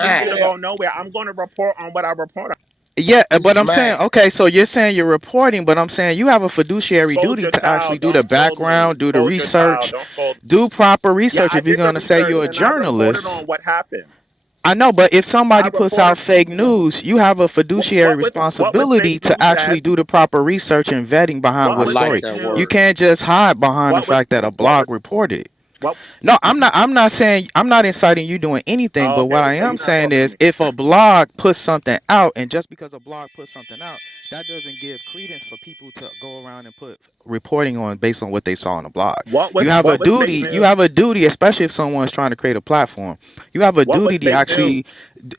for you to mad. go nowhere. I'm going to report on what I report on. Yeah, He's but I'm saying, mad. okay, so you're saying you're reporting, but I'm saying you have a fiduciary Scold duty your to actually child. do the Don't scold me. background, do the Scold your child. research, Don't scold. do proper Yeah, research I if you're did the going to say research you're a and I reported journalist. on what happened. I know, but if I somebody puts out reported fake news, you have a fiduciary what was fake responsibility to news actually that do the proper research and vetting behind what I what was like story. fake that You word. news. can't just hide behind the What was fact that a what was blog reported it. what? No, I'm not saying, I'm not inciting you doing anything, Oh, but okay, what I well, am you're not saying talking to is me. if a blog puts something out, and just because a blog puts something out, that doesn't give credence for people to go around and put reporting on based on what they saw on the blog. What was fake You news? have a duty, especially if someone's trying to create a platform. You have a What duty was to fake actually, news?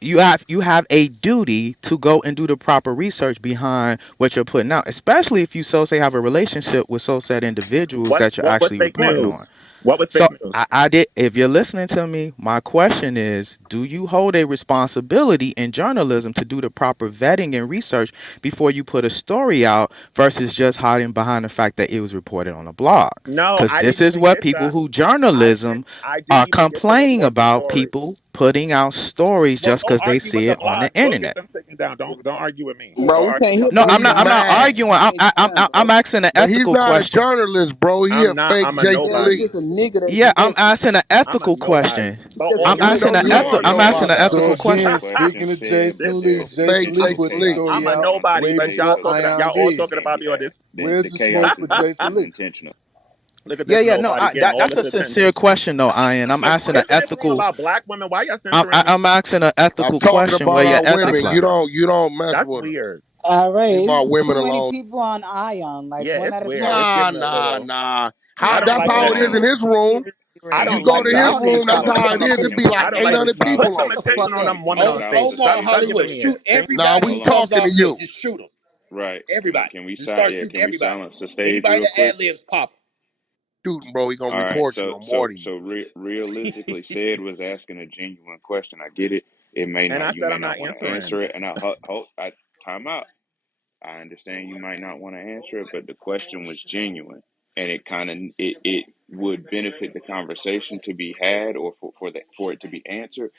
you have a duty to go and do the proper research behind what you're putting out, especially if you so say have a relationship with so said individuals that you're What was actually fake reporting on. news? What was So fake news? I did. If you're listening to me, my question is: do you hold a responsibility in journalism to do the proper vetting and research before you put a story out, versus just hiding behind the fact that it was reported on a blog? No, Because I this didn't is even what get people that. who journalism I didn't are even get the complaining reporting about. story. People putting out stories Well, just go because they argue with see the it on the blogs. Go get internet. them taken down. Don't argue with me. Bro, Go we argue can't with hear the No, from But blogs. I'm you he's not. I'm about not mad. arguing. at the same time, I'm bro. asking an But he's ethical not a question. journalist, bro. He I'm a not. fake I'm a Jason Yeah, he nobody. Lee. just a nigga that Yeah, be I'm messy. asking an I'm a ethical nobody. question. He just a Oh, I'm You nigga y'all asking know that an think be you I'm are ethical. messy. I'm asking an nobody. So ethical again, question. The question speaking of said was Jason Lee, this? Fake Jason Lee hypothetical put the Jason Lee. chaos. story I'm a out nobody, way but Hypothetical y'all before talking. Ion Y'all circumstances all did. talking can about be me on that. this. Where's The the smoke chaos for is Jason Lee? intentional. Look at Yeah, this yeah, no, nobody getting all that's this a sincere attention. question, though, Ian. I'm asking an Isn't this room ethical. about black women? Why y'all I'm, censoring I- me? I'm asking an I'm ethical talking question about where your our ethics women. lie. You don't mess That's with them. weird. All right, Leave our it's women too many alone. people on Ion, like Yeah, one it's at a weird. It's time. Nah, giving a nah, little. nah. I How don't that's like how that it is in energy. his room. I You don't go like to that. his Y'all need to room, stop that's talking how about it my is. women. It be I like don't like. 800 Put people some on. The attention fuck on up. them women on Hold on, stage. Omar Stop Hollywood, targeting me. shoot Thank Nah, everybody we who you. comes off talking to mute. you. Just shoot them. Right. Everybody. Can we Just start yeah, shooting can we everybody. silence the stage Anybody real that quick? ad libs pop. Shooting, bro. He gonna All right. report you on more than you. Realistically, said was asking a genuine question. I get it. It may And I not. You said may I'm not not want to answering. answer it. And I time out. I understand you might not want to answer it, but the question was genuine, and it would benefit the conversation to be had, or for it to be answered.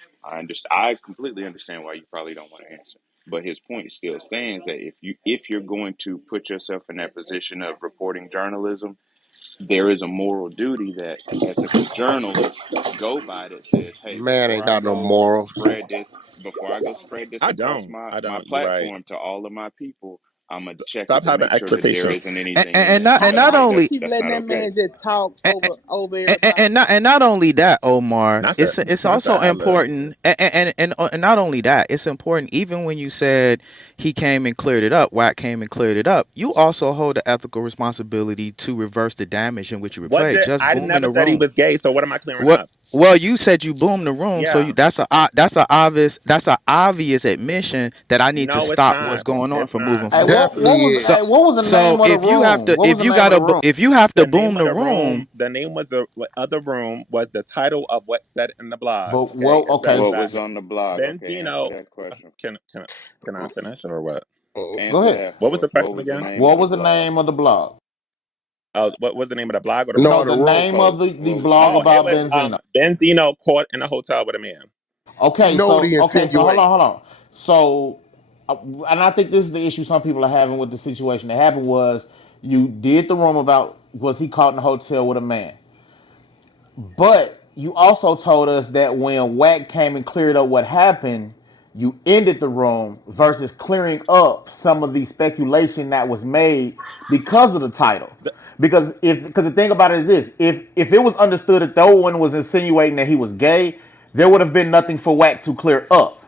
I completely understand why you probably don't want to answer, but his point still stands that if you're going to put yourself in that position of reporting journalism, there is a moral duty that, as a journalist, go by that says, hey, Man ain't got no morals. before I go spread this across I my don't. You're right. platform to all of my people, I'm gonna check Stop it to having make sure that there expectations. isn't And, anything and, in and there not How and that not y'all may gonna only keep that's letting not that okay. man just talk and, over everybody? and not only that, Omar, Not the it's not the also ad lib. important, and not only that, it's important. Even when you said he came and cleared it up, Wack came and cleared it up, you also hold the ethical responsibility to reverse the damage in which you were What played. did Just I booming never the said he room. was gay? So what am I clearing What? up? Well, you said you boomed the room, so Yeah. that's a obvious admission that I need to No, it's stop what's not. going on It's from moving not. Hey, forward. Definitely So, is. what was the so name of the room? What was the name of the room? if you have to The boom name of the the room, room, the name was the other room was the title of what said in the blog. But Okay, well, it says okay, What that was on the blog? Okay, answer Benzino. that question. Can I finish or what? go Answer ahead. that. What was the What question was the again? name of What the was the blog? name of the blog? What was the name of the blog or the No, No, room? the the room. name of the What was the blog Oh, name of it the about was blog? Benzino. Benzino caught in a hotel with a man. You know the Okay, so hold on, insinuation. hold on. So, and I think this is the issue some people are having with the situation. That happened was you did the room about was he caught in a hotel with a man, but you also told us that when Wack came and cleared up what happened, you ended the room versus clearing up some of the speculation that was made because of the title. The- Because the thing about it is this: if it was understood that no one was insinuating that he was gay, there would have been nothing for Wack to clear up.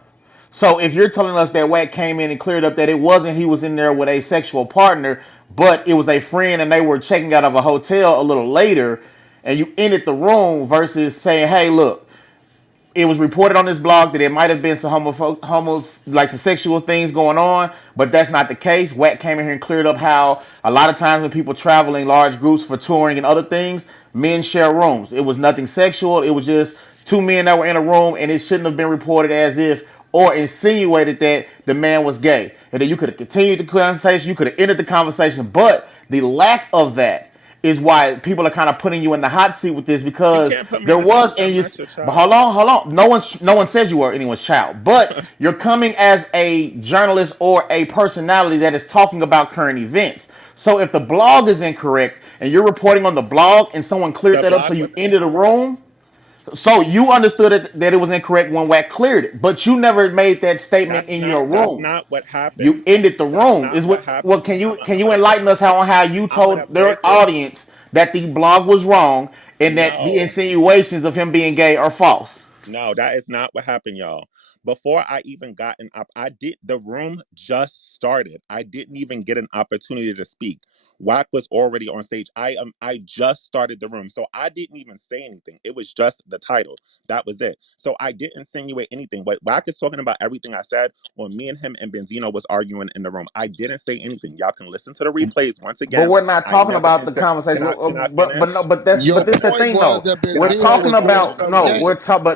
So if you're telling us that Wack came in and cleared up that it wasn't he was in there with a sexual partner, but it was a friend and they were checking out of a hotel a little later, and you ended the room versus saying, "Hey, look, it was reported on this blog that it might have been some homos like some sexual things going on, but that's not the case." Wack came in here and cleared up how a lot of times when people travel in large groups for touring and other things, men share rooms. It was nothing sexual. It was just two men that were in a room, and it shouldn't have been reported as if or insinuated that the man was gay. And then you could have continued the conversation. You could have ended the conversation, but the lack of that is why people are kind of putting you in the hot seat with this, You because can't put me in there the hot was seat. in I'm you. not your But child. hold on. No one says you are anyone's child, but you're coming as a journalist or a personality that is talking about current events. So if the blog is incorrect and you're reporting on the blog and someone cleared The that up, so blog you was ended the incorrect. room. So you understood that it was incorrect when Wack cleared it, but you never made that statement in your That's room. not what You happened. ended the That's room. not Is what what? What happened. can you I'm can you gonna break enlighten it. us how you I'm gonna told break their it. audience that the blog was wrong and that the No. insinuations of him being gay are false? No, that is not what happened, y'all. Before I even got an I did the room just started. I didn't even get an opportunity to speak. Wack was already on stage. I just started the room. So I didn't even say anything. It was just the title. That was it. So I didn't insinuate anything. But Wack is talking about everything I said when me and him and Benzino was arguing in the room. I didn't say anything. Y'all can listen to the replays once But again. we're not I talking never about the insi- conversation. can I But no, finish? Your but this the point thing was though. that Can We're I Benzino talking was finish? doing about something no. gay.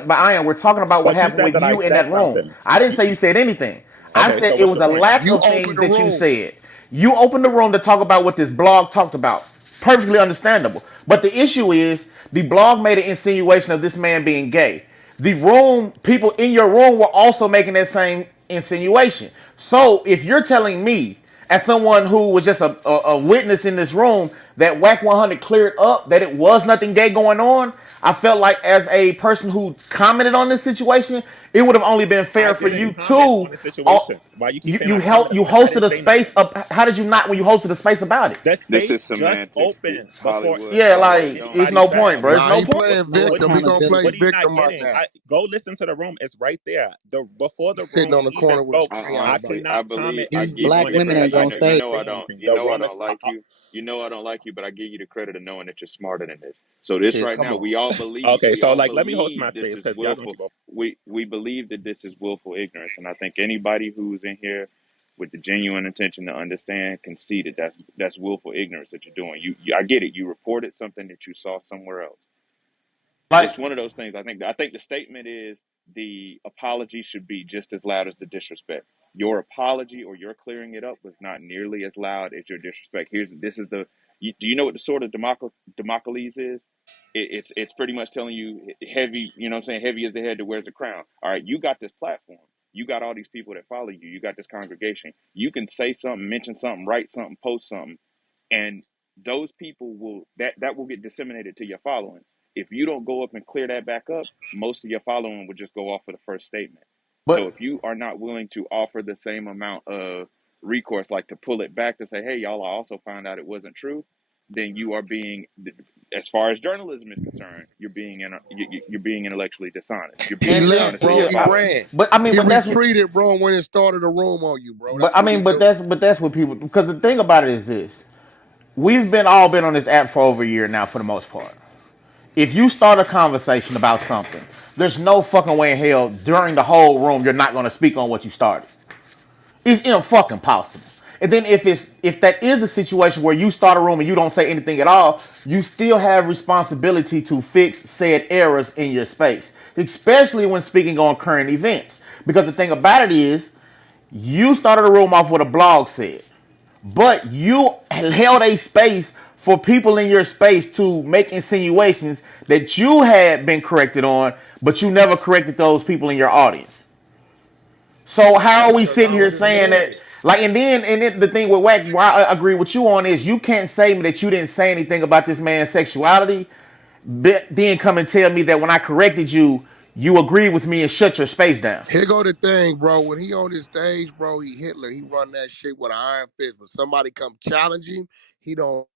But Ian, we're talking about what But you happened said with that I you in said that room. something. I didn't say you said anything. I Okay, said so it what's was your a point? lack You of opened things the that you room. said. You opened the room to talk about what this blog talked about. Perfectly understandable. But the issue is the blog made an insinuation of this man being gay. The room, people in your room were also making that same insinuation. So if you're telling me, as someone who was just a witness in this room, that Wack 100 cleared up that it was nothing gay going on, I felt like as a person who commented on this situation, it would have only been I fair for didn't you comment to on the uh, situation. Why you keep you saying you I held commented you on it? I hosted didn't a say space nothing. up. How did you not when you hosted a space about it? The This is space just semantics. opened before Hollywood, Yeah, before Hollywood. like Don't it's anybody no said point, bro. It's Nah, no he anything. point. playing What No what victim. He gonna play accountability. what are you not victim right getting? now. Go listen to the room. It's right there. The before the Sitting room on the even corner with spoke. his I Korean I honestly, brother. I cannot believe comment I These give on you black the women anything credit. ain't because I gonna did You not say. know say I don't. anything. You The know I room is. don't like you. You know I don't like you, but I give you the credit of knowing that you're smarter than this. So this Shit, right come now, on. Okay, we so all like let me host my believe this space is because y'all gonna willful. keep up. We believe that this is willful ignorance, and I think anybody who's in here with the genuine intention to understand can see that that's willful ignorance that you're doing. I get it. You reported something that you saw somewhere else. Like, It's one of those things. I think the statement is the apology should be just as loud as the disrespect. Your apology or your clearing it up was not nearly as loud as your disrespect. This is the do you know what the sword of Damocles is? It's pretty much telling you heavy. You know what I'm saying? Heavy is the head that wears the crown. All right, you got this platform. You got all these people that follow you. You got this congregation. You can say something, mention something, write something, post something, and those people that will get disseminated to your following. If you don't go up and clear that back up, most of your following would just go off of the first statement. So but if you are not willing to offer the same amount of recourse, like to pull it back to say, hey, y'all, I also found out it wasn't true, then you are being, as far as journalism is concerned, you're being intellectually dishonest. You're He being and then left, dishonest to bro. your yeah, He following. ran. but I mean, He but that's retreated, bro, when it started a room on you, bro. but That's what he do. that's what people, because the thing about it is this: we've been all been on this app for over a year now, for the most part. If you start a conversation about something, there's no fucking way in hell during the whole room you're not going to speak on what you started. It's fucking possible. And then if that is a situation where you start a room and you don't say anything at all, you still have responsibility to fix said errors in your space, especially when speaking on current events. Because the thing about it is, you started a room off what a blog said, but you held a space for people in your space to make insinuations that you had been corrected on, but you never corrected those people in your audience. So how That's are we because I sitting don't here want to saying hear that? it. Like, and then the thing with Wack, where I agree with you on is you can't say me that you didn't say anything about this man's sexuality, but then come and tell me that when I corrected you, you agreed with me and shut your space down. Here go the thing, bro. When he on this stage, bro, he Hitler. He run that shit with an iron fist. When somebody come challenge him, he don't.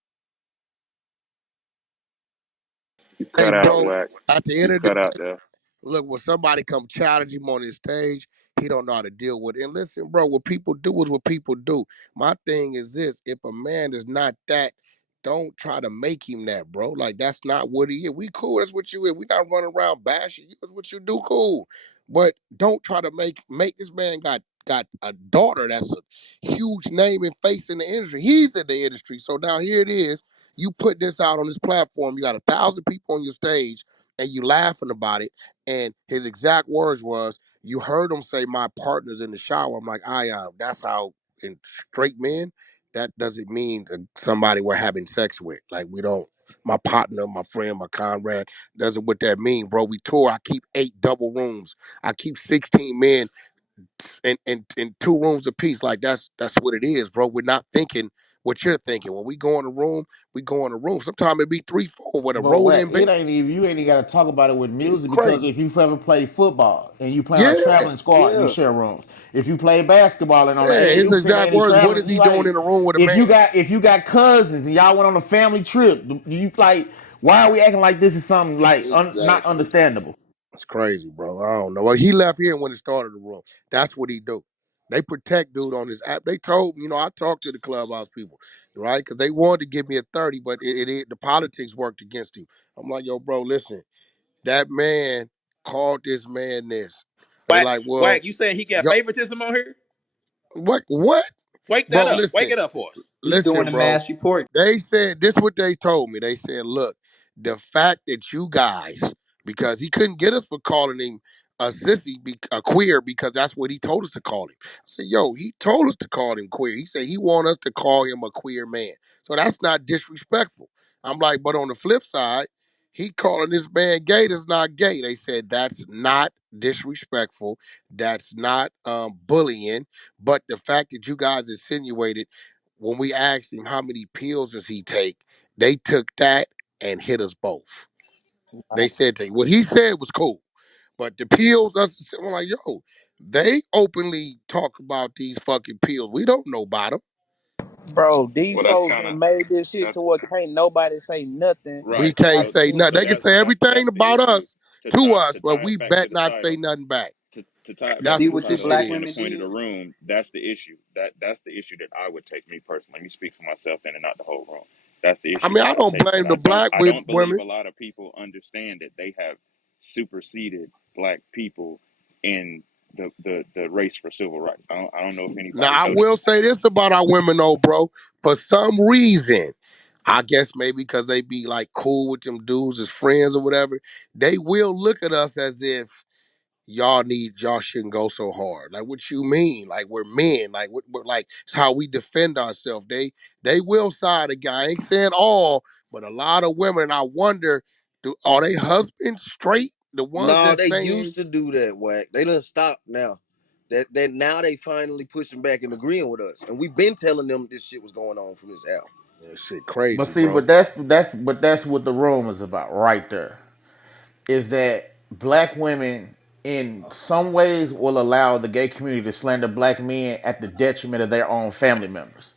You Hey, cut out, bro. Wack. At the end You of the cut out there. look, when somebody come challenge him on his stage, he don't know how to deal with it. And listen, bro, what people do is what people do. My thing is this: if a man is not that, don't try to make him that, bro. Like that's not what he is. We cool. That's what you is. We not running around bashing you. That's what you do. Cool, but don't try to make this man got a daughter that's a huge name and face in the industry. He's in the industry, so now here it is. You put this out on this platform. You got 1,000 people on your stage, and you laughing about it. And his exact words was, "You heard him say my partner's in the shower." I'm like, "Aayan, that's how in straight men." that doesn't mean somebody we're having sex with. Like we don't. My partner, my friend, my comrade doesn't what that mean, bro. We tour. I keep 8 double rooms. I keep 16 men in 2 rooms apiece. Like that's what it is, bro. We're not thinking what you're thinking. When we go in a room, we go in a room. Sometimes it be 3, 4 with a But roll what in bed. it ain't even you ain't even got to talk about it with It's music because crazy. if you've ever played football and you play on a Yeah, traveling squad, you yeah, share rooms. If you play basketball and on the yeah. His AAU team and exact any words. What traveling, is you he doing like in a room with a man? if you got cousins and y'all went on a family trip, you like why are we acting like this is something like not Exactly. understandable? It's crazy, bro. I don't know. Well, he left here when it started the room. That's what he do. They protect dude on this app. They told me, I talked to the Clubhouse people, right? Because they wanted to give me a 30, but the politics worked against him. I'm like, yo, bro, listen, that man called this man this. They Wack, like, well, Wack, you saying he got yo, favoritism on here? what? Wake that Bro, up. Wake listen, it up for us. He doing listen, the bro. mass report. They said this what they told me. They said, look, the fact that you guys, because he couldn't get us for calling him a sissy, a queer, because that's what he told us to call him. I said, yo, he told us to call him queer. He said he want us to call him a queer man. So that's not disrespectful. I'm like, but on the flip side, he calling this man gay that's not gay. They said that's not disrespectful. That's not bullying. But the fact that you guys insinuated when we asked him how many pills does he take, they took that and hit us both. They said what he said was cool, but the pills, us, I'm like, yo, they openly talk about these fucking pills. We don't know about them. Bro, these Well, that's folks kind of done made this shit to that's where can't nobody say nothing We right. can't about So say nothing. so They can anything. say everything that's the about issue. us to us, To but tie we it back to bet the not say title. nothing back. To tie it back That's to See the what what you this title shit black and is. the women point of did? the room, that's the issue. That's the issue that I would take, me personally. Let me speak for myself and not the whole room. That's the I issue mean, that I I would don't take, because blame the black I don't believe women. a lot of people understand that they have superseded black people in the race for civil rights. I don't know if Now, anybody I noticed. will say this about our women, though, bro. For some reason, I guess maybe because they be like cool with them dudes as friends or whatever, they will look at us as if y'all shouldn't go so hard. Like, what you mean? Like, we're men. Like, like it's how we defend ourselves. They will side a guy. I ain't saying all, but a lot of women. And I wonder, are they husbands straight? The ones No, that they used saying to do that, Wack. They done stopped now. That now they finally pushing back and agreeing with us. And we've been telling them this shit was going on from this app. that shit But crazy, see, bro. but that's what the room is about right there. Is that black women in some ways will allow the gay community to slander black men at the detriment of their own family members.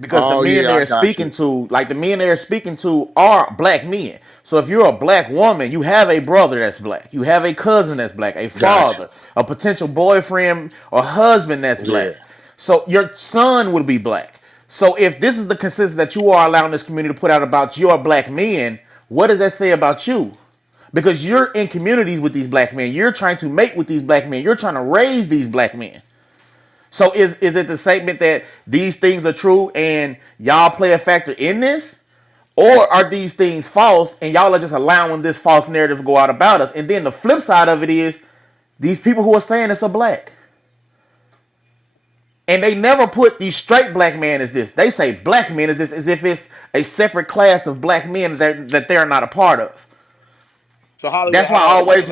Because the Oh men yeah, they I are got speaking you. to, like the men they are speaking to, are black men. So if you're a black woman, you have a brother that's black, you have a cousin that's black, a Got you. father, a potential boyfriend or husband that's Yeah. black. So your son would be black. So if this is the consensus that you are allowing this community to put out about your black men, what does that say about you? Because you're in communities with these black men, you're trying to mate with these black men, you're trying to raise these black men. So is it the statement that these things are true and y'all play a factor in this? Or are these things false and y'all are just allowing this false narrative to go out about us? And then the flip side of it is these people who are saying it's a black. And they never put these straight black men as this. They say black men as this as if it's a separate class of black men that they're not a part of. So Hollywood, That's why I Hollywood, always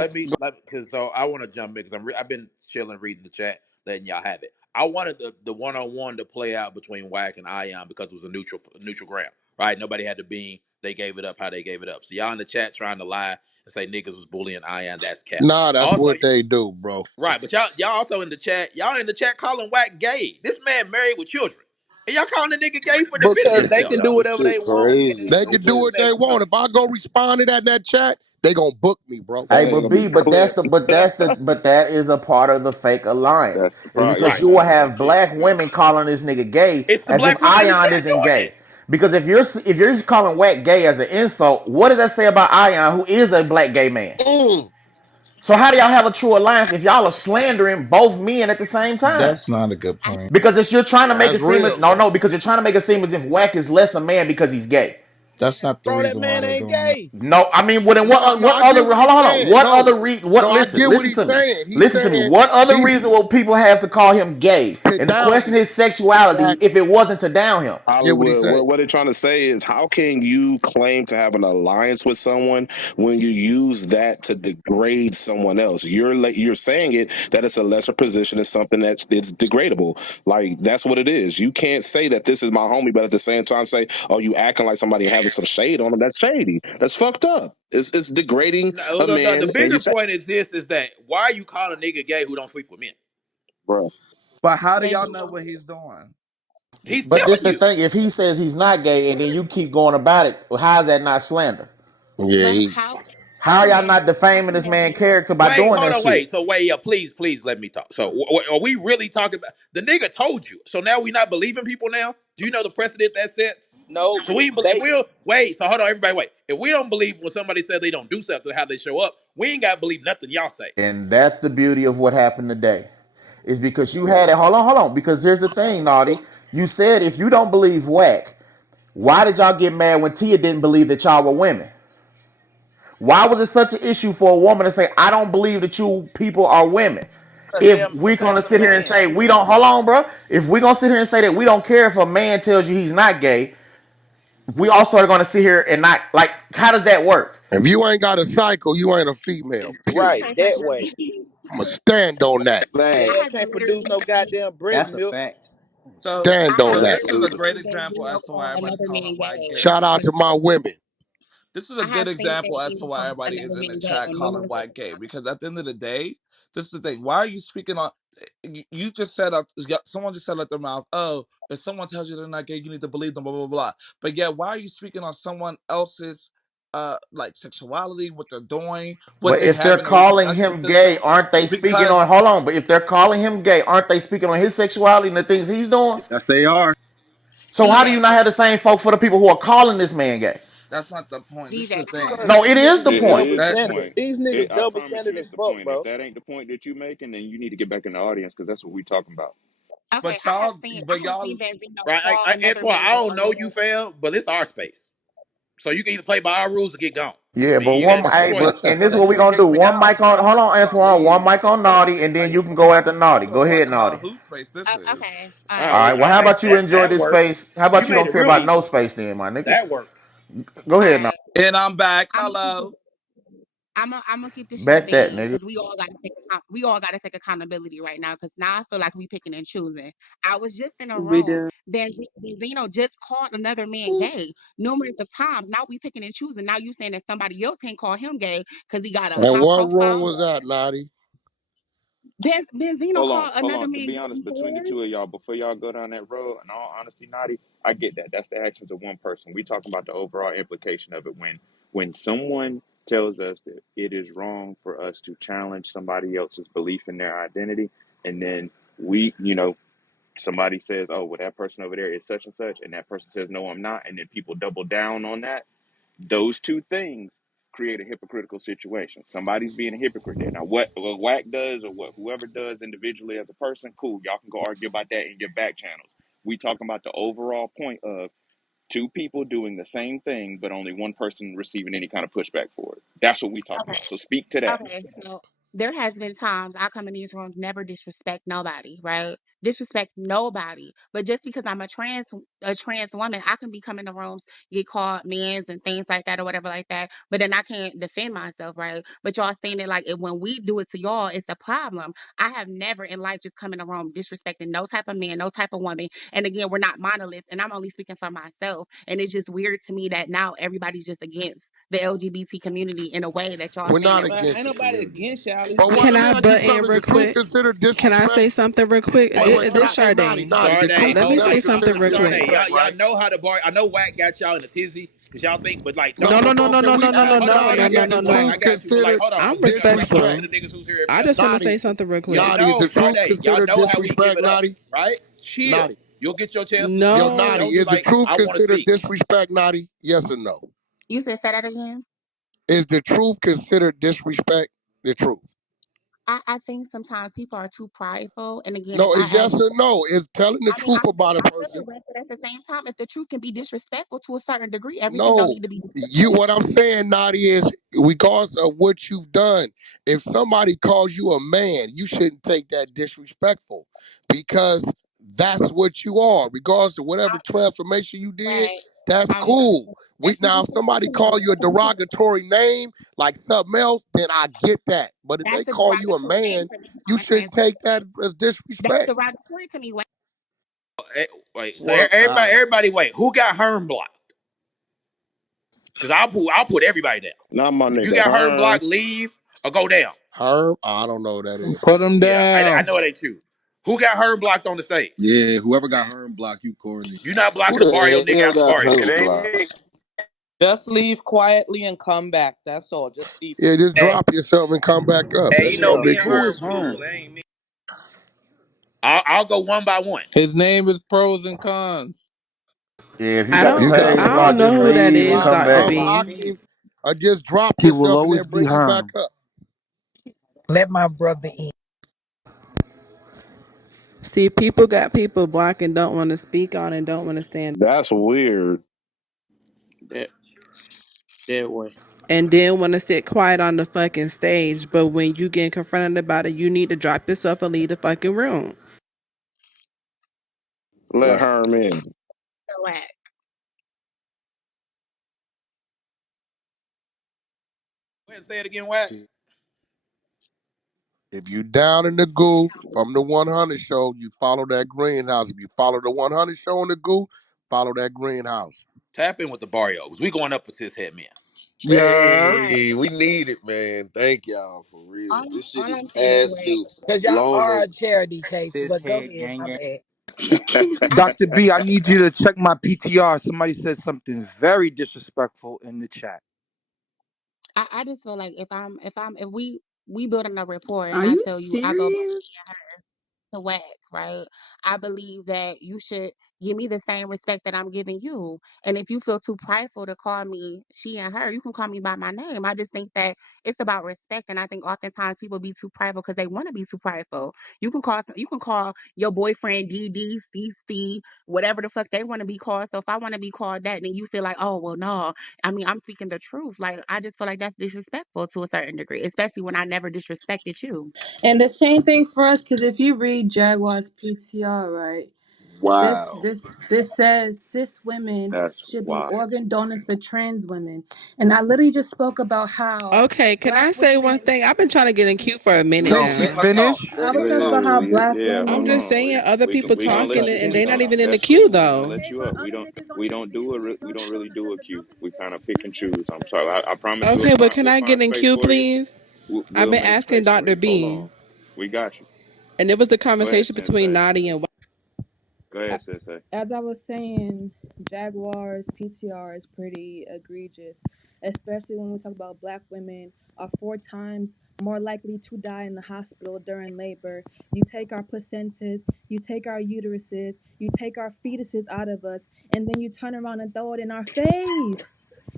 because so I want to jump in because I've been chilling, reading the chat, letting y'all have it. I wanted the one on one to play out between Wack and Aayan because it was a neutral ground, right? Nobody had to beam. They gave it up how they gave it up. So y'all in the chat trying to lie and say niggas was bullying Aayan. That's cap. Nah, that's Also, what they do, bro. right, but y'all also in the chat. Y'all in the chat calling Wack gay. This man married with children, and y'all calling the nigga gay for defending Because This they himself. can do this whatever shit they want, crazy. nigga. They They can do what just they want. If I go respond to that in that chat, they gonna book me, bro. Hey, that but ain't gonna B, be but clip. that is a part of the fake alliance. That's the Is problem. because Right. you will That's have it. black women calling this nigga gay It's the as if black women in the Ion chat isn't doing it. gay. Because if you're calling Wack gay as an insult, what does that say about Ion, who is a black gay man? Mm. So how do y'all have a true alliance if y'all are slandering both men at the same time? That's not a good point. Because you're trying to make That's it seem as real. no, because you're trying to make it seem as if Wack is less a man because he's gay. That's not the Bro, that reason why man they're ain't doing it. gay. No, I mean, what? No, no, What I other? get what he's Hold on. saying. What No, other What? no, I Listen, get what listen he's to me. saying. He's Listen to me. saying What other he's reason will people have to call him gay to and to down question him. his sexuality if Exactly. it wasn't to down him? I get what he's Hollywood, saying. what they're trying to say is, how can you claim to have an alliance with someone when you use that to degrade someone else? You're saying it that it's a lesser position, it's something that's it's degradable. Like that's what it is. You can't say that this is my homie, but at the same time say, "Oh, you acting like somebody having some shade on him." That's shady. That's fucked up. It's degrading No, a the man, and bigger point is this: is that why are you calling a nigga gay who don't sleep with men? bro. But how do Baby, y'all know what he's doing? He's But this telling the you. thing. If he says he's not gay and then you keep going about it, well, how is that not slander? Yeah, but he. How are y'all not how defaming can this that man be? character by Wait, doing hold that on, wait. shit? So wait, yeah, please let me talk. So are we really talking about the nigga told you? So now we not believing people now? Do you know the precedent that sets? No, So we if they we'll wait. So hold on, everybody, wait. If we don't believe when somebody says they don't do something, how they show up, we ain't got to believe nothing y'all say. And that's the beauty of what happened today. Is because you had it. Hold on. Because here's the thing, Naughty. You said if you don't believe Wack, why did y'all get mad when Tia didn't believe that y'all were women? Why was it such an issue for a woman to say, I don't believe that you people are women? If we're because gonna the sit here and man. say we don't hold on, bro. If we're gonna sit here and say that we don't care if a man tells you he's not gay, we also are gonna sit here and not like how does that work? If you ain't got a cycle, you ain't a female. Right, Period. Okay, so that way. I'ma stand on that. I Yeah, have Facts. a can't produce literally no goddamn breast That's a milk. fact. So Stand I on have that. this is a literally great seen example as Benzino to why call everybody's another calling man White gay. gay. Shout out to my women. This is a I have good seen example as to Benzino why call everybody another is in the man gay chat on calling numerous White gay. Because at the end of the day, this is the thing. Why are you speaking on? You just said out. Someone just said out their mouth, "Oh, if someone tells you they're not gay, you need to believe them." Blah blah blah. But yeah, why are you speaking on someone else's like sexuality, what they're doing, what But they if they're have in the calling reproductive him gay, system? aren't they speaking Because on hold on, but if they're calling him gay, aren't they speaking on his sexuality and the things he's doing? Yes, they are. So how do you DJ, not have the same folk for the people who are calling this man gay? that's not the point. This is DJ. the I have thing. a Cause No, these it literally is niggas the is It point. double is the That standard. point. These It, niggas I double promise standard you, as it's the fuck, point. If bro. that ain't the point that you making, then you need to get back in the audience because that's what we talking about. okay. but y'all I but have y'all seen Benzino Right? call another Antoine, man I gay don't on know you, numerous. fam, but it's our space. So you can either play by our rules or get gone. Yeah, I mean, but you got one, two hey, choices. but and this is what we're gonna do. but One y'all mic on. Hold on, gonna Antoine. One leave. mic on Naughty, and then Like you can go after get Naughty. to a Go point ahead, Naughty. about whose space this is. Okay. All All All right. right. right, Well, how about you enjoy that this works. space? How You about you made don't it care real about no easy. space, then, my nigga? That works. Go All ahead, Naughty. right. And I'm back. I'm gonna keep Hello. this. I'm gonna keep this shit a Bet that, bean nigga. because we all gotta take accountability right now because now I feel like we picking and choosing. I was just in a We room. do. Benzino just called another man gay numerous of times. Now we picking and choosing. Now you saying that somebody else can't call him gay because he got a And high what room profile. was that, Naughty? Benzino called Hold another on. To man be gay honest, between the before. two of y'all, before y'all go down that road, in all honesty, Naughty, I get that. That's the actions of one person. We talking about the overall implication of it. When someone tells us that it is wrong for us to challenge somebody else's belief in their identity, and then we, somebody says, "Oh, well, that person over there is such and such," and that person says, "No, I'm not," and then people double down on that. Those two things create a hypocritical situation. Somebody's being a hypocrite there. Now, what Wack does or what whoever does individually as a person, cool. Y'all can go argue about that in your back channels. We talking about the overall point of two people doing the same thing, but only one person receiving any kind of pushback for it. That's what we talking Okay. about. So speak to that. Okay, so there has been times I come in these rooms, never disrespect nobody, right? Disrespect nobody. But just because I'm a trans woman, I can be coming to rooms, get called men's and things like that or whatever like that. But then I can't defend myself, right? But y'all saying it like when we do it to y'all, it's a problem. I have never in life just come in a room disrespecting no type of man, no type of woman. And again, we're not monoliths, and I'm only speaking for myself. And it's just weird to me that now everybody's just against the LGBT community in a way that y'all We're saying not that we Man, against ain't the are. nobody community. against y'all. It's But just what? Can Let me I ask you butt in something. Is real the truth quick? considered Can I disrespect? say something real quick? Wait, Hey, wait. hold Can I? This on. Hey, Sade. Naughty. The Sade, truth Let is me hold never say on. something considered real quick. Sade, disrespect, y'all right? know how to bar. I know Wack got y'all in a tizzy because y'all think, but like, No, No, don't. no, no, no, no. no, Can no, we no, no, no, ask Hold on, no, wait, Naughty? no, I no, Is got the no, you, Wack. no. truth I got you. So, like, considered hold on. I'm We got to talk to disrespect? the respectful. niggas who's here in I just person. want to say Naughty. something real quick. I Naughty. Is know, the truth Sade. Y'all considered know how we give disrespect, it up, Naughty? right? Chill. Naughty. You'll get your chance to Yo, speak. Naughty. Don't No. do Is the like, truth I want to considered speak. disrespect, Naughty? Yes or no? You said say that again? Is the truth considered disrespect? The truth. I think sometimes people are too prideful. And again, if No, I it's yes ask, or no. It's telling the I mean, truth about a I'm feeling person. wet, but at the same time, if the truth can be disrespectful to a certain degree, everything don't No, need to be you. disrespectful. What I'm saying, Nadia, is because of what you've done. If somebody calls you a man, you shouldn't take that disrespectful, because that's what you are. Regardless of whatever transformation you did, Right. that's I'm not. cool. We That's now, if disrespectful somebody to me. call you a So people, derogatory name like something else, then I get that. But if they that's a call you a derogatory name man, for me if you I'm a shouldn't trans take woman. that as That's disrespect. derogatory to me. Wait, so Well, all right. everybody, wait. Who got Herm blocked? Because I'll put everybody down. Not my If you nigga got Herm Herm. blocked, leave or go down. Herm, I don't know who that is. Put him Yeah, I down. know it ain't you. Who got Herm blocked on the stage? Yeah, whoever got Herm block you, corny. You not Who blocking the Barrio the nigga hell after got Barrio It her got you. ain't blocked? me. Just leave quietly and come back. That's all. Just leave. Yeah, just Hey, drop yourself and come back up. Hey, That you know shit Yeah. me be and Who cool. Herm is cool. Herm? That ain't me. I'll go one by one. His name is pros and cons. Yeah, if you I got the You don't got page to I blocked, don't drop just know who yourself that and leave and is, slide, come Dr. back. B. unblocking, or just drop He will yourself and always then be bring you back Herm. up. Let my brother in. See, people got people blocked and don't want to speak on and don't want to stand. That's weird. That that way. And then want to sit quiet on the fucking stage. But when you get confronted about it, you need to drop yourself and leave the fucking room. Let Right. Herm in. So whack. Go ahead and say it again, Wack. If you down in the goo from the 100 show, you follow that greenhouse. If you follow the 100 show in the goo, follow that greenhouse. Tap in with the Barrios. We going up for cis head men. Yeah. Right. Hey, we need it, man. Thank y'all for real. This shit All is I'm saying is past whack. due. Because y'all Long are as a charity case. Cis But go head ahead. gang My gang. bad. I Dr. B, I need you to check my PTR. Somebody said something very disrespectful in the chat. I just feel like if we building a rapport and Are I you tell you I go by serious? the whack, right? I believe that you should give me the same respect that I'm giving you. And if you feel too prideful to call me she and her, you can call me by my name. I just think that it's about respect. And I think oftentimes people be too prideful because they want to be too prideful. You can call your boyfriend DD, CC, whatever the fuck they want to be called. So if I want to be called that, then you feel like, oh well no. I mean, I'm speaking the truth. Like I just feel like that's disrespectful to a certain degree, especially when I never disrespected you. And the same thing for us, because if you read Jaguar's PTR, right, this Wow. this this says cis women That's should be wild. organ donors for trans women, and I literally just spoke about how Okay, can black I say one women. thing? I've been trying to get in queue for a minute No, Let let now. her her finish. talk. I Let was her talking talk. about how black Yeah, I'm hold women. just on. saying other people We gonna talking let you. and We they Listen, not gonna. even in the That's queue cool. We gonna though. let okay, you but up. other niggas don't We even don't get in do a. queues We no don't more really do a because queue. enough is We enough. kind of pick and choose. I'm sorry. I promise you. Okay, but can We'll I find get in space queue, for you. please? I've We'll been make asking space for Dr. you. Hold B. on. We got you. And it was the Go ahead, conversation between Sensei. Naughty and Go ahead, Sensei. As I was saying, Jaguar's PTR is pretty egregious, especially when we talk about black women are 4 times more likely to die in the hospital during labor. You take our placentas, you take our uteruses, you take our fetuses out of us, and then you turn around and throw it in our face.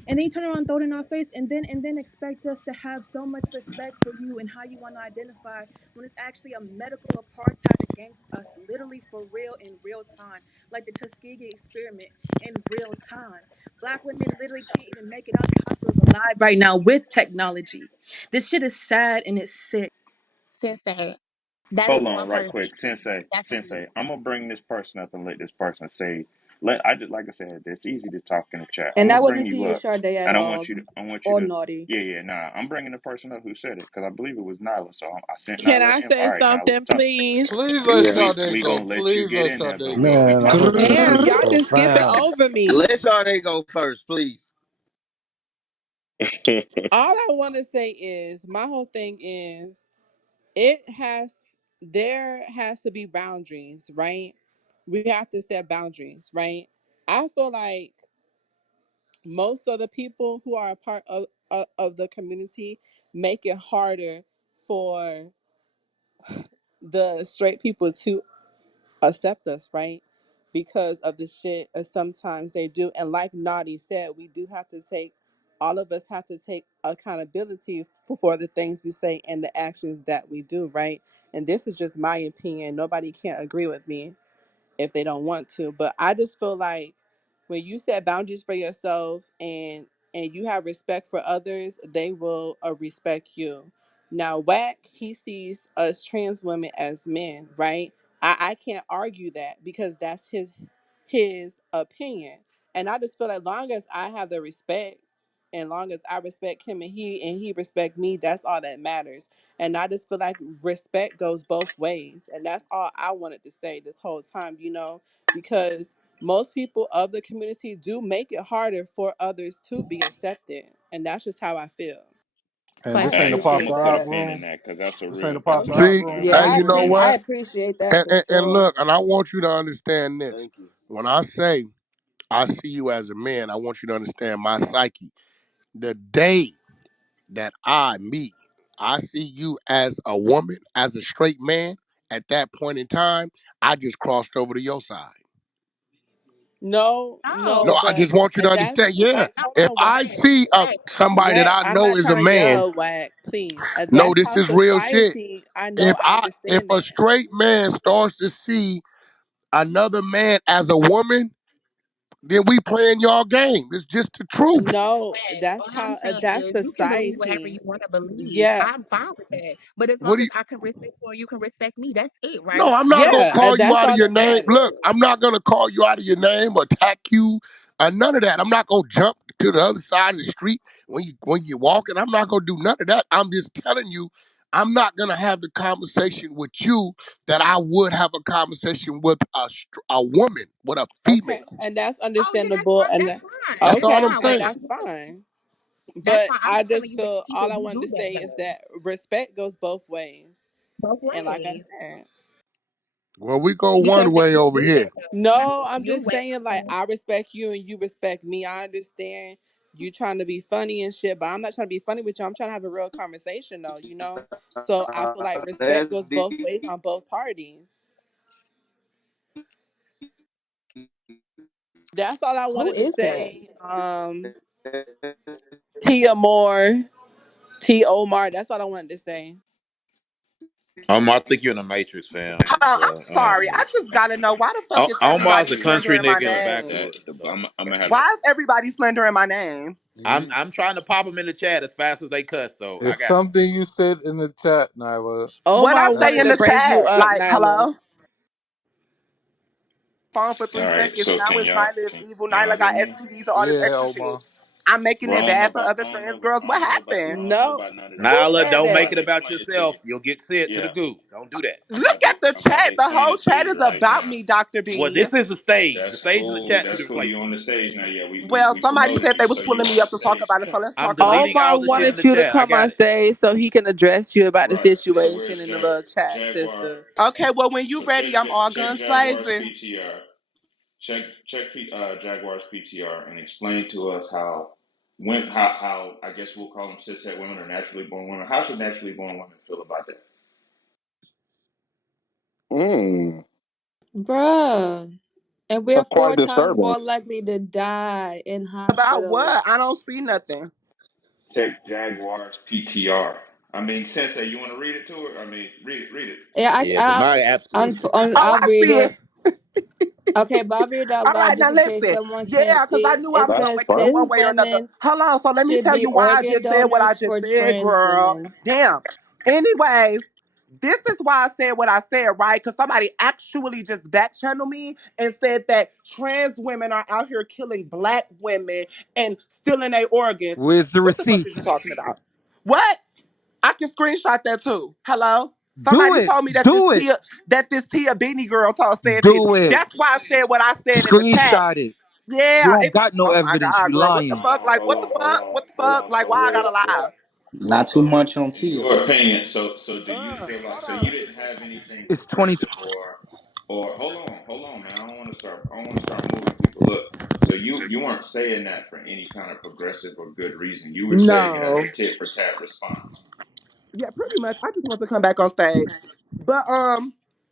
And then you turn around and throw it in our face and then expect us to have so much respect for you and how you want to identify when it's actually a medical apartheid against us, literally for real in real time, like the Tuskegee experiment in real time. Black women literally can't even make it out the hospitals alive right now with technology. This shit is sad and it's sick. Sensei, that is Hold on, one right person. quick, Sensei. That's me. Sensei. I'm gonna bring this person up and let this person say. Let I just like I said. It's easy to talk in the chat. I'm And gonna that bring wasn't to you you, up, Sade, at and I want all, you to. I want you or to. naughty. Yeah, yeah. Nah, I'm bringing the person up who said it because I believe it was Nyla. So I sent Can Nyla I in. All say right, Nyla. something, So please? Please let Yeah. Sade we go. gonna let you Please get let in there, Sade but we gonna go. be Man, I'm talking gonna over keep you. Damn, it y'all just skipping profound. over me. Let Sade go first, please. All I want to say is my whole thing is it has there has to be boundaries, right? We have to set boundaries, right? I feel like most of the people who are a part of the community make it harder for the straight people to accept us, right? Because of the shit sometimes they do. And like Naughty said, we do have to take all of us have to take accountability for the things we say and the actions that we do, right? And this is just my opinion. Nobody can't agree with me if they don't want to. But I just feel like when you set boundaries for yourself and you have respect for others, they will respect you. Now, Wack, he sees us trans women as men, right? I can't argue that because that's his opinion. And I just feel like long as I have the respect and long as I respect him and he respect me, that's all that matters. And I just feel like respect goes both ways. And that's all I wanted to say this whole time, because most people of the community do make it harder for others to be accepted. And that's just how I feel. And I this ain't a Hey, pop I'm gonna appreciate put a out that. pin in room. that because that's a This ain't real a pop good point. out See, room. yeah, Pop That's a a Yeah, pin real in good I it. point. appreciate that for And sure. look, and I want you to understand this. Thank you. When I say I see you as a man, I want you to understand my psyche. The day that I see you as a woman, as a straight man, at that point in time, I just crossed over to your side. no, No, No, I but just want you to that's understand. Yeah, hold if on, I Wack. see somebody that Wack, I I'm know not is a trying to man, yell, Wack, please. no, That's this how is real shit. society, I know, If I if understand a that. straight man starts to see another man as a woman, then we playing y'all game. It's just the truth. No, Matt, that's all I'm how, saying that's is you can believe whatever society. you want to believe. Yeah, I'm fine with that. But as What long do as you? I can respect you and you can respect me, that's it, No, right? I'm not gonna yeah, call and you that's out of all your that name. matters. Look, I'm not gonna call you out of your name, attack you, none of that. I'm not gonna jump to the other side of the street when you're walking. I'm not gonna do none of that. I'm just telling you, I'm not gonna have the conversation with you that I would have a conversation with a woman, with a female. Okay, and that's Oh yeah, understandable. that's fine. That's That's all I'm Okay, fine. and What saying. I'm that's just saying, fine. that's But fine. I'm I just telling just you that feel people all I do wanted do to that say is though. that respect goes both ways. Both And like I ways. said, Well, we go Because one they way do over do that here. though. no, I'm You just wait. saying like I respect you and you respect me. I understand you trying to be funny and shit, but I'm not trying to be funny with you. I'm trying to have a real conversation though. So I feel like respect That's goes both deep. ways on both parties. That's all I Who wanted to is that? say. Tia Moore, T Omar. That's all I wanted to say. I think you're in the Matrix, fam. Hold on, I'm So I don't sorry. I know. just gotta know why the fuck is Omar's everybody a country slandering my nigga in the name? That backwoods. So I'm gonna have to. Why is everybody slandering my name? I'm trying to pop them in the chat as fast as they cuss. So I It's got you. something you said in the chat, Nyla. What I Omar say wanted in to the bring you chat? up, Like, Nyla. hello? Phone for All three right. seconds. So Now it's Nyla is evil. can y'all Nyla hear got me? STDs and all this Yeah, extra shit. Omar. I'm making Bro, it bad for other trans girls. I What I happened? don't know No, about none of that. who Nyla, said don't I'm make that? about it to about explain it to yourself. you. You'll get sent to the Yeah, goo. Don't do that. Look at the I'm about to chat. The explain whole it to chat you is right about now. me, Dr. Well, B. this is the stage. The That's stage and the cool. chat, two That's different cool. You places. on the stage now? Yeah, Well, we somebody promoting said they you, was so pulling you me on the up to talk stage about it, now. so let's I'm talk about deleting it. all Omar the shit in wanted the you to chat. I come on got it. stage so he can address you about the Right. So situation where's in the little chat, Jaguar? sister. Okay, well, when you So ready, I'm all check guns Jaguar's blazing. PTR. Jaguar's PTR and explain to us how I guess we'll call them cishet women or naturally born women. How should naturally born women feel about that? Mm, Bruh. And we're that's quite four times disturbing. more likely to die in About hospitals. what? I don't see nothing. Check Jaguar's PTR. I mean, Sensei, you want to read it to her? I mean, read it. Yeah, Yeah, because my app's glitching. Oh, I'll I read see it. it. Okay, but I'll read it out All loud right, just now in case listen. someone can't Yeah, because I see. knew I It was That's going to says get it funny. one cis way or another. women Hold on. So let me should tell be you why I organ just said what I donors just for said, trans girl. women. Damn. Anyways, this is why I said what I said, right? Because somebody actually just back channeled me and said that trans women are out here killing black women and stealing their organs. Where's the What the fuck is you receipts? talking about? What? I can screenshot that too. Hello? Do Somebody it. told me that Do it. This Tia Beanie girl said this. Do it. That's why I said what I said in the chat. Screenshot it. You Yeah. don't got no Oh my evidence. God, You girl. What the lying. fuck? Like, what the fuck? What the fuck? Like, So why I gotta lie? Not too much on in Tia. your opinion, so do you feel like Hold so on. you didn't have anything It's 20. progressive or hold on, man. I don't want to start moving people. Look, so you weren't saying that for any kind of progressive or good reason. You were saying it as No. a tit for tat response. Yeah, pretty much. I just want to come back on stage. But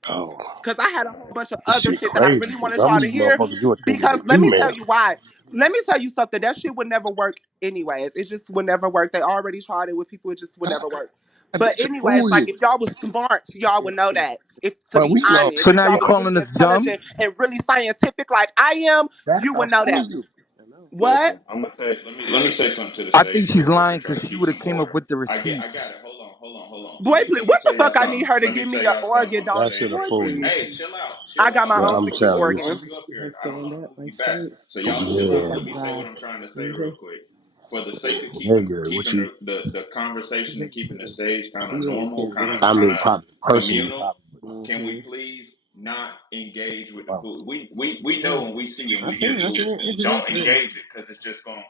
Oh, Because I had a whole bunch of this other shit shit that I crazy really because wanted some y'all of to these hear. motherfuckers you would think is Because a let me tell female. you why. Let me tell you something. That shit would never work anyways. It just would never work. They already tried it with people. It just would never work. But To anyways, fool like you. if y'all was smart, y'all would know that. If to But be we know honest, So if now y'all you was calling really us dumb? intelligent and really scientific like I am, that's you to would know fool that. you. What? Listen, I'm gonna tell you, let me say something to the I think stage she's real quick lying to try because to she keep would have some came up order. with the I receipts. got it. Hold on. Boy, please, Let me what the tell y'all fuck I need something. her to Let me give tell me an y'all something organ on the That donor stage should have for, real fooled quick. you. please? Hey, chill out, I got my But own I'm telling I'm you. gonna organs. move you up here. Her I don't saying I'm gonna that move like you back. straight. So y'all listen. Yeah. Let Like me say God. what I'm trying to say real Mm-hmm. quick. For the sake of Nigga, what keeping you, the conversation and keeping the stage kind of You normal, understand, right? I kind mean, of probably personally, communal, probably. can we Mm-hmm. please not engage with the Well, fool? We know when we see and I we hear feel foolishness, it don't is what it is. engage it because it's just gonna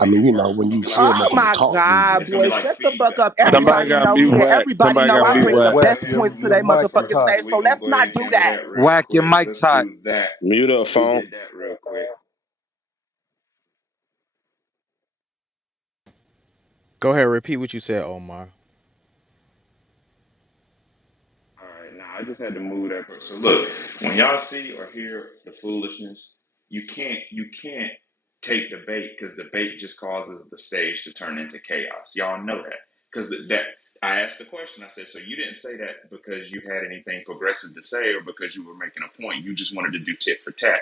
I make mean, it you know, worse. It's when gonna you be like hear Oh niggas my feedback. talk, God, It's gonna boy, be like shut the fuck feedback. up. Somebody Everybody got know mute me and Wack. everybody Somebody know got I mute bring the Wack. best your points to your their mic is motherfucking hot. face. We So gonna let's go ahead not and do handle that. that real Wack, your quick. mic's Let's hot. do that. Mute up, We phone. did that real quick. Go ahead, repeat what you said, Omar. All right, now I just had to move that. So look, when y'all see or hear the foolishness, you can't take the bait because the bait just causes the stage to turn into chaos. Y'all know that because that I asked the question. I said, so you didn't say that because you had anything progressive to say or because you were making a point. You just wanted to do tit for tat.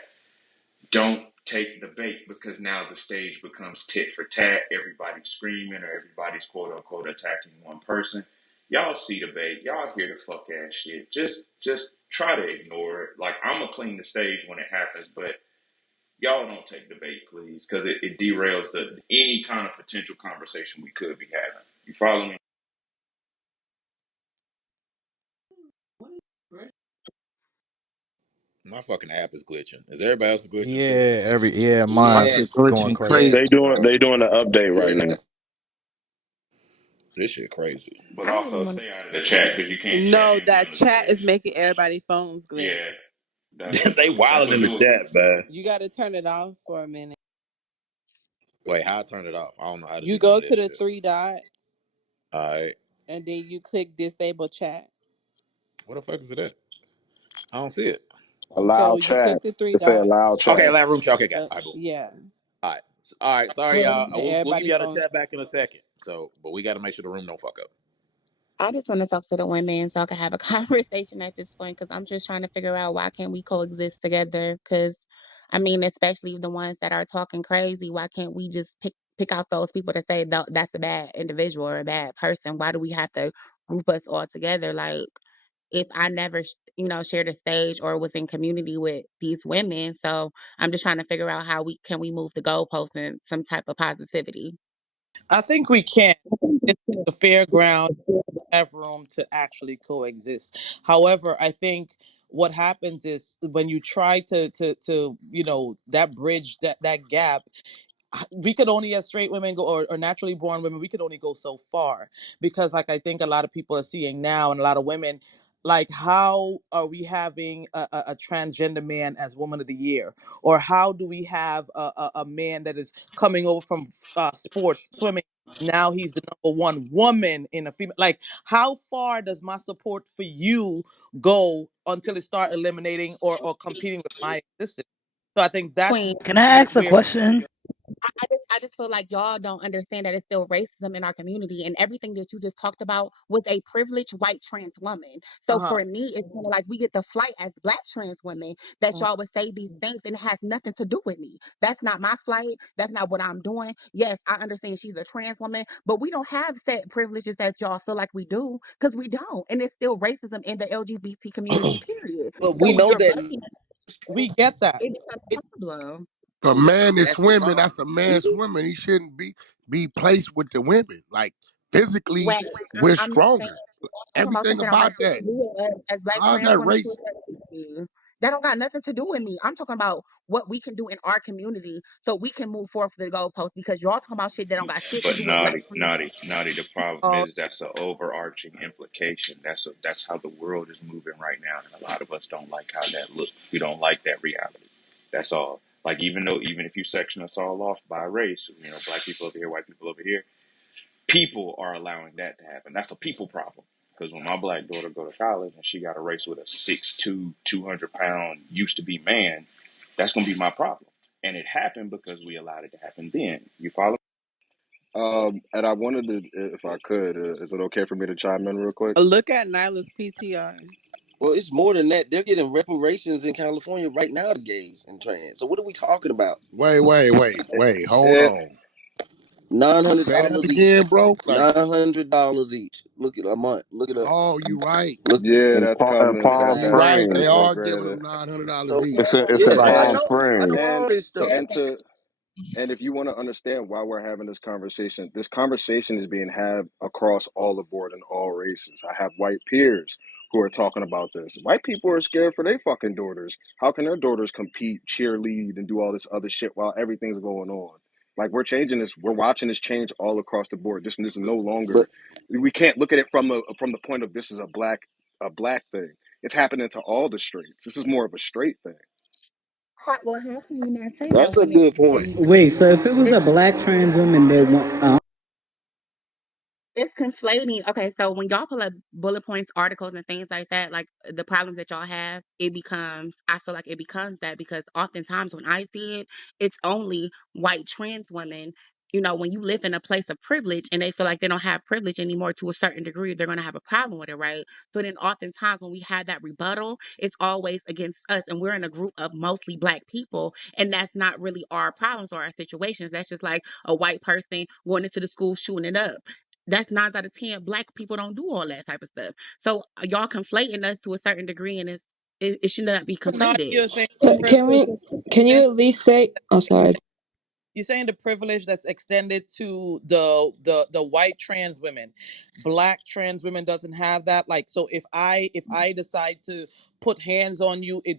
Don't take the bait because now the stage becomes tit for tat. Everybody's screaming or everybody's quote unquote attacking one person. Y'all see the bait. Y'all hear the fuck ass shit. Just try to ignore it. Like I'm gonna clean the stage when it happens, but y'all don't take the bait, please, because it derails the any kind of potential conversation we could be having. You follow me? My fucking app is glitching. Is everybody else glitching too? Yeah, My mine's shit Yes. going glitching crazy. They crazy. Yes, doing bro. they doing the update right now. Yes. This shit crazy. But I didn't also want. stay out of the chat because you can't chat No, and be that on the chat is stage. making everybody phones glitch. Yeah, They that's wilding what in the do it. chat, man. You got to turn it off for a minute. Wait, how I turn it off? I don't know how to You do none go of to this the shit. three dots All right. and then you click disable chat. What the fuck is it at? I don't see it. So Allow you chat. click the three It say dots. allow Okay, chat. live room chat. Okay, got it. All right, boom. Yeah. All right. All right. Sorry, y'all. And We'll give everybody y'all the phones. chat back in a second. So, but we got to make sure the room don't fuck up. I just want to talk to the women so I can have a conversation at this point because I'm just trying to figure out why can't we coexist together? Because I mean, especially the ones that are talking crazy, why can't we just pick out those people to say that's a bad individual or a bad person? Why do we have to group us all together? Like if I never, shared a stage or was in community with these women, so I'm just trying to figure out how we move the goalposts in some type of positivity. I think we can. It's a fair ground, have room to actually coexist. However, I think what happens is when you try to that bridge, that gap, we could only, as straight women go, or naturally born women, we could only go so far, because like I think a lot of people are seeing now, and a lot of women, like, how are we having a transgender man as woman of the year, or how do we have a man that is coming over from sports swimming, now he's the number one woman in a female, like, how far does my support for you go until it start eliminating or competing with my existence? So I think that's Queen. Can I ask a where question? I just feel like y'all don't understand that it's still racism in our community, and everything that you just talked about was a privileged white trans woman. So uh-huh. for me, it's kind of like we get the flight as black trans women that y'all would say these things, and it has nothing to do with me. That's not my flight. That's not what I'm doing. Yes, I understand she's a trans woman, but we don't have set privileges that y'all feel like we do because we don't, and it's still racism in the LGBT community. Period. But So we when know you're that. butting, We get that. it becomes a problem. A man is That's the swimming. problem. That's a man swimming. He shouldn't be placed with the women. Like physically, When we're I'm not saying stronger. talking about Everything something that don't got about shit that. to do with us as black How's that trans women who racist? are. That don't got nothing to do with me. I'm talking about what we can do in our community so we can move forward for the goalpost because y'all talking about shit that don't got shit to But do with black trans naughty. The problem Oh, is that's an overarching implication. That's how the world is moving right now, and a lot of us don't like how that looks. We don't like that reality. That's all. Like even if you section us all off by race, black people over here, white people over here, people are allowing that to happen. That's a people problem. Because when my black daughter go to college and she got to race with a 6'2", 200 pound used to be man, that's gonna be my problem. And it happened because we allowed it to happen then. You follow? And I wanted to, if I could, is it okay for me to chime in real quick? Look at Nyla's PTR. Well, it's more than that. They're getting reparations in California right now to gays and trans. So what are we talking about? Wait. Hold And on. Nine hundred Say that dollars each. again, bro. Like, $900 each. Look at a month. Look it up. oh, you right. Look. yeah, In, that's In coming. Palm You That's right. Springs, They that's real are great. giving them $900 So each. it's in yeah, And I Palm know. I know Springs. all this stuff. and to And if you want to understand why we're having this conversation is being had across all the board in all races. I have white peers who are talking about this. White people are scared for their fucking daughters. How can their daughters compete, cheerlead, and do all this other shit while everything's going on? Like we're changing this, we're watching this change all across the board. This is no But longer. We can't look at it from the point of this is a black thing. It's happening to all the straights. This is more of a straight thing. Well, how can you not say that that's a when it's good point. in Wait, so if it was a it's black trans woman that want, it's conflating. Okay, so when y'all pull up bullet points, articles, and things like that, like the problems that y'all have, it becomes, I feel like it becomes that because oftentimes when I see it, it's only white trans women. You know, when you live in a place of privilege and they feel like they don't have privilege anymore to a certain degree, they're going to have a problem with it, right? So then oftentimes when we have that rebuttal, it's always against us. And we're in a group of mostly black people. And that's not really our problems or our situations. That's just like a white person going into the school shooting it up. That's 9 out of 10. Black people don't do all that type of stuff. So y'all conflating us to a certain degree, and it should not be Not conflated. you're saying Can we? Can you privilege. at least say? Oh, sorry. You're saying the privilege that's extended to the white trans women. Black trans women doesn't have that. Like, so if I decide to put hands on you, it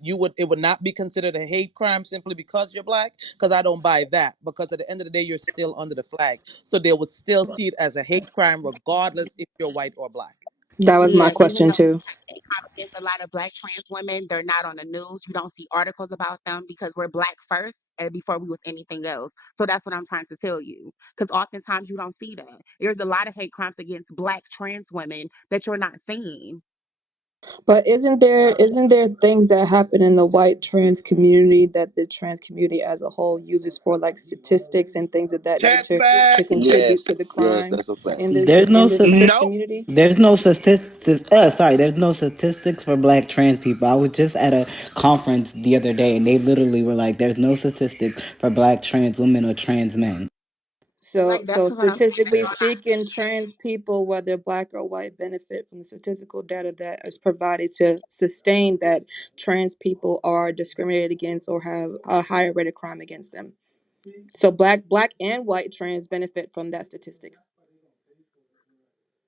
would not be considered a hate crime simply because you're black. Because I don't buy that. Because at the end of the day, you're still under the flag, so they would still see it as a hate crime regardless if you're white or black. That was my Yeah, even question though too. against a lot of black trans women, they're not on the news. You don't see articles about them because we're black first and before we was anything else. So that's what I'm trying to tell you. Because oftentimes you don't see that. There's a lot of hate crimes against black trans women that you're not seeing. But isn't there things that happen in the white trans community that the trans community as a whole uses for like statistics and things of that Chats nature to back. contribute to Yes, the yes, crimes that's a fact. in there's no this statistic. Nope. community? There's no statistics. Sorry, there's no statistics for black trans people. I was just at a conference the other day, and they literally were like, "There's no statistics for black trans women or trans men." So, Like that's so what I'm saying. That statistically y'all not speaking, seeing. trans people, whether black or white, benefit from the statistical data that is provided to sustain that trans people are discriminated against or have a higher rate of crime against them. So, black and white trans benefit from that statistics.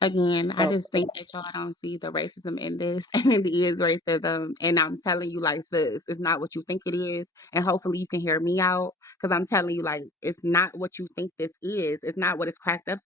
Again, I Oh, just think that y'all don't see the racism in this, and it is racism. And I'm telling you, like, sis, it's not what you think it is. And hopefully, you can hear me out because I'm telling you, like, it's not what you think this is. It's not what it's cracked up